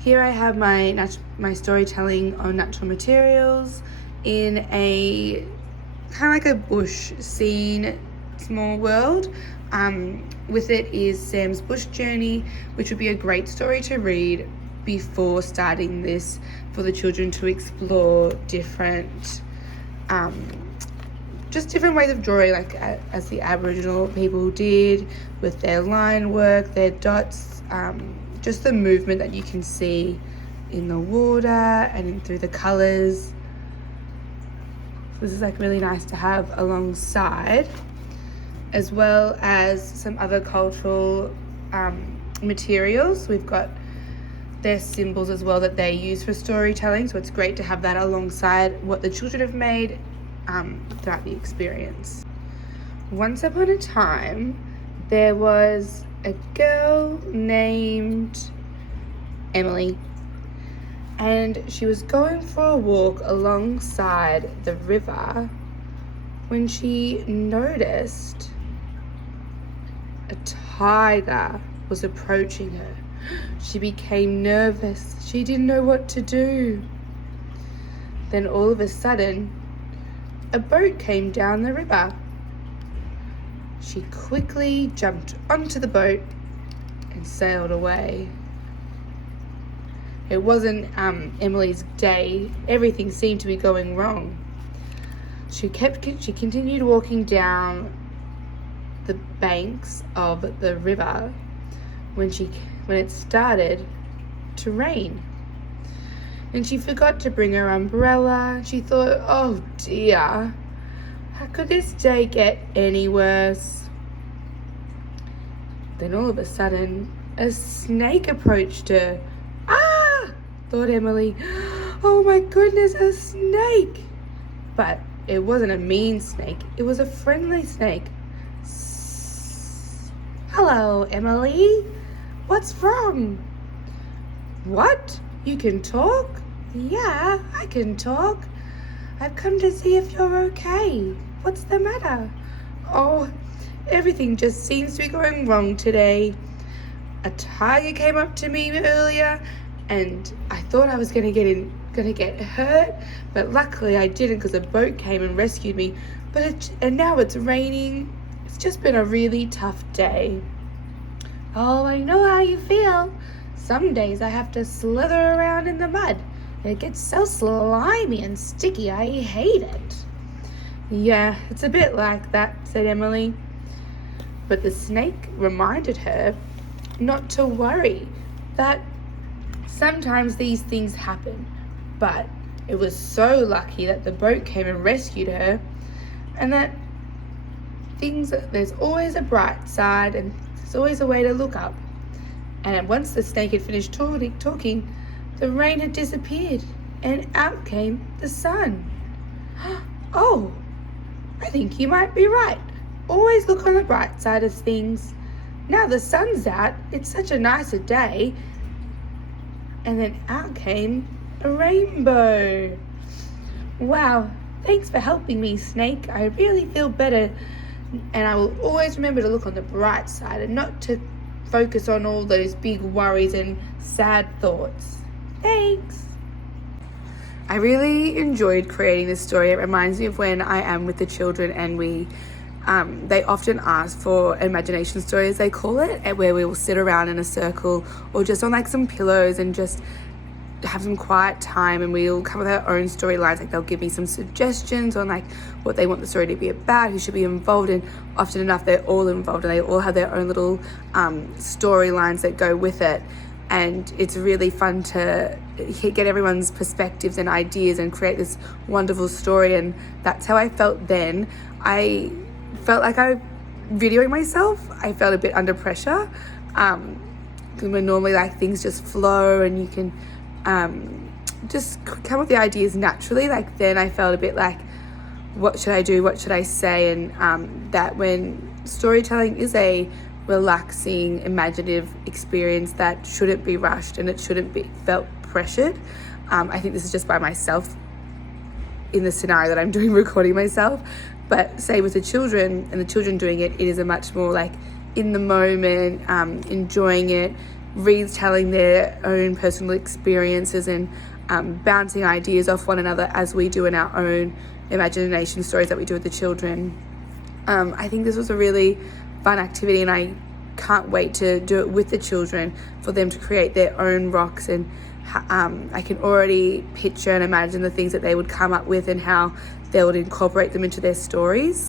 Here I have my storytelling on natural materials in a kind of like a bush scene, small world. With it is Sam's bush journey, which would be a great story to read before starting this for the children to explore different just different ways of drawing, like as the Aboriginal people did with their line work, their dots, just the movement that you can see in the water and through the colours. So this is like really nice to have alongside, as well as some other cultural materials. We've got their symbols as well that they use for storytelling, so it's great to have that alongside what the children have made throughout the experience. Once upon a time, there was a girl named Emily, and she was going for a walk alongside the river when she noticed a tiger was approaching her. She became nervous. She didn't know what to do. Then all of a sudden, a boat came down the river. She quickly jumped onto the boat and sailed away. It wasn't Emily's day. Everything seemed to be going wrong. She continued walking down the banks of the river when it started to rain. And she forgot to bring her umbrella. She thought, oh dear, how could this day get any worse? Then all of a sudden, a snake approached her. Ah, thought Emily. Oh my goodness, a snake. But it wasn't a mean snake. It was a friendly snake. Hello, Emily. What's wrong? What? You can talk? Yeah, I can talk. I've come to see if you're okay. What's the matter? Oh, everything just seems to be going wrong today. A tiger came up to me earlier, and I thought I was gonna get hurt, but luckily I didn't because a boat came and rescued me. And now it's raining. It's just been a really tough day. Oh, I know how you feel. Some days I have to slither around in the mud. It gets so slimy and sticky, I hate it. Yeah, it's a bit like that, said Emily. But the snake reminded her not to worry, that sometimes these things happen. But it was so lucky that the boat came and rescued her, and that there's always a bright side and there's always a way to look up. And once the snake had finished talking, the rain had disappeared and out came the sun. Oh, I think you might be right. Always look on the bright side of things. Now the sun's out, it's such a nicer day. And then out came a rainbow. Wow, thanks for helping me, Snake. I really feel better. And I will always remember to look on the bright side and not to focus on all those big worries and sad thoughts. Thanks. I really enjoyed creating this story. It reminds me of when I am with the children and they often ask for imagination stories, they call it, where we will sit around in a circle or just on like some pillows and just have some quiet time, and we'll come with our own storylines. Like they'll give me some suggestions on like what they want the story to be about, who should be involved, and often enough they're all involved and they all have their own little storylines that go with it. And it's really fun to get everyone's perspectives and ideas and create this wonderful story. And that's how I felt then. I felt like I videoing myself. I felt a bit under pressure. When normally like things just flow and you can just come up with the ideas naturally. Like then I felt a bit like, what should I do? What should I say? And that when storytelling is a relaxing, imaginative experience that shouldn't be rushed and it shouldn't be felt pressured. I think this is just by myself in the scenario that I'm doing, recording myself. But say with the children and the children doing it, it is a much more like in the moment, enjoying it, retelling their own personal experiences and bouncing ideas off one another as we do in our own imagination stories that we do with the children. I think this was a really fun activity, and I can't wait to do it with the children for them to create their own rocks. And I can already picture and imagine the things that they would come up with and how they would incorporate them into their stories.